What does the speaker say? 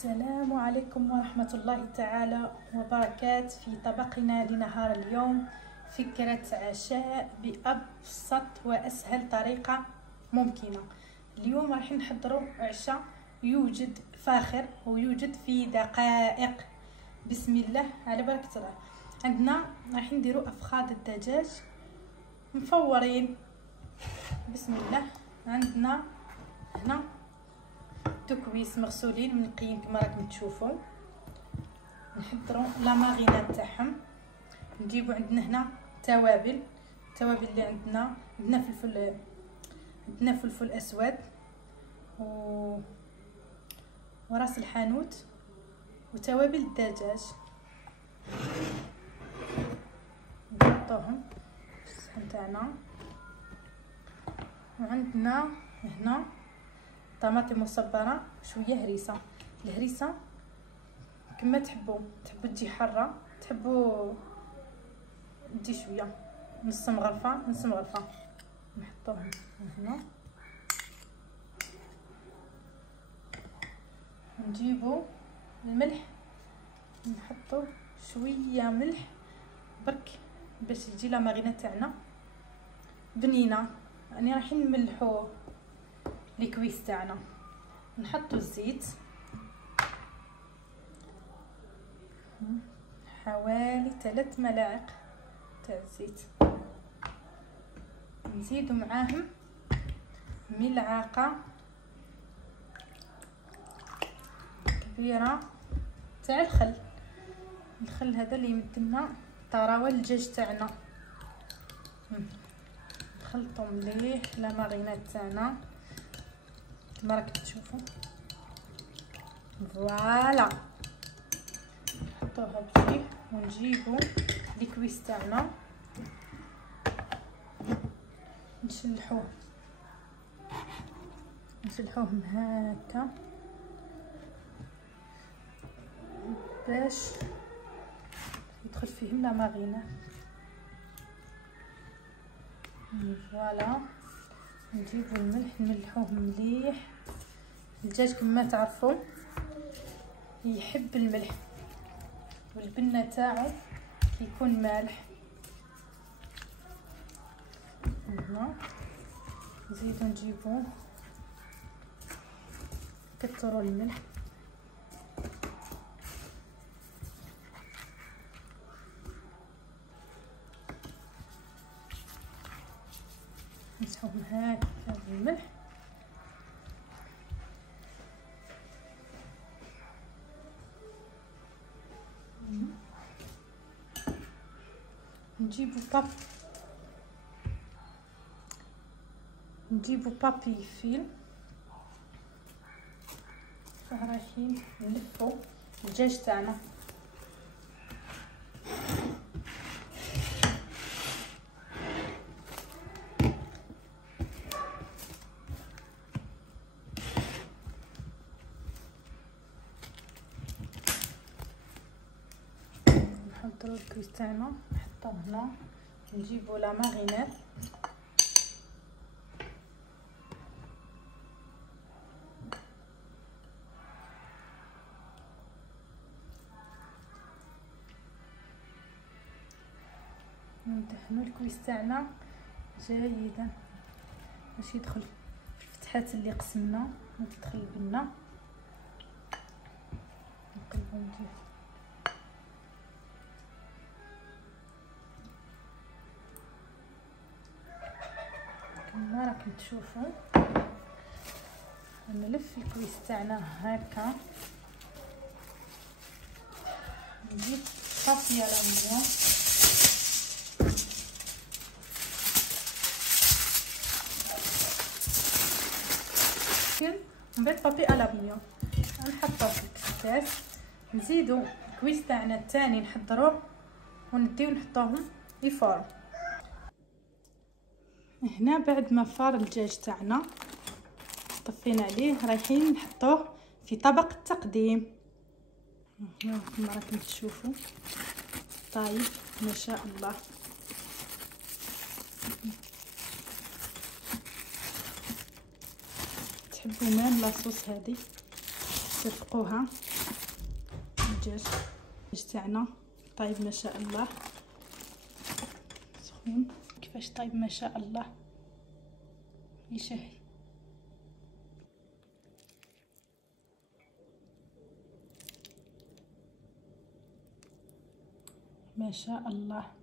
السلام عليكم ورحمة الله تعالى وبركاته. في طبقنا لنهار اليوم فكرة عشاء بأبسط وأسهل طريقة ممكنة. اليوم راح نحضروا عشاء يوجد فاخر ويوجد في دقائق. بسم الله على بركة الله. عندنا راح نديروا أفخاذ الدجاج مفورين. بسم الله. عندنا هنا تكويس مغسولين منقيين كما راكم تشوفوا. نحضروا لا ماريناد تاعهم. نجيبوا عندنا هنا التوابل اللي عندنا فلفل اسود وراس الحانوت وتوابل الدجاج. نحطوهم في الصحن تاعنا. وعندنا هنا طماطم مصبره شويه هريسه. الهريسه كما تحبوا تجي حاره، تحبوا تجي شويه نص مغرفه. نحطوهم هنا. نجيبوا الملح، نحطوا شويه ملح برك باش تجي لا ماريناد تاعنا بنينه. يعني راح نملحوا الكويس تاعنا. نحطوا الزيت حوالي 3 ملاعق تاع الزيت. نزيدوا معاهم ملعقه كبيره تاع الخل هذا اللي يمدلنا طراوه الدجاج تاعنا. نخلطوا مليح لا ماريناد تاعنا كما راكم تشوفوا. فوالا نحطوها بشي ونجيبوا الكويس تاعنا نشلحوهم هكا باش يدخل فيهم لا ماريناد. فوالا نجيبوا الملح نملحوه مليح. الدجاج كما تعرفوا يحب الملح والبنه تاعو يكون مالح. هنا نزيدو نجيبو كثروا الملح. نمسحوهم هكا بالملح. نجيبو بابي فيل رايحين نلفو الدجاج تاعنا. نحضروا الكويس تاعنا نحطوه هنا. نجيبوا لا ماريناد ندهنوا الكويس تاعنا جيدا باش يدخل في الفتحات اللي قسمنا وتدخل البنه. نقلبوا مليح. كما راكم تشوفوا نلف الكويس تاعنا هكا. نجيب بابي الومنيوم من بعد بابي الومنيوم نحطوه في الكاس. نزيدو الكويس تاعنا الثاني نحضروه ونديو نحطوهم يفوروا. هنا بعد ما فار الدجاج تاعنا طفينا عليه رايحين نحطوه في طبق التقديم. كما راكم تشوفوا طايب ما شاء الله. تحبوا مام لاصوص هذه ترفقوها الدجاج تاعنا طايب ما شاء الله، سخون كيفاش طايب ما شاء الله يشهي. ما شاء الله.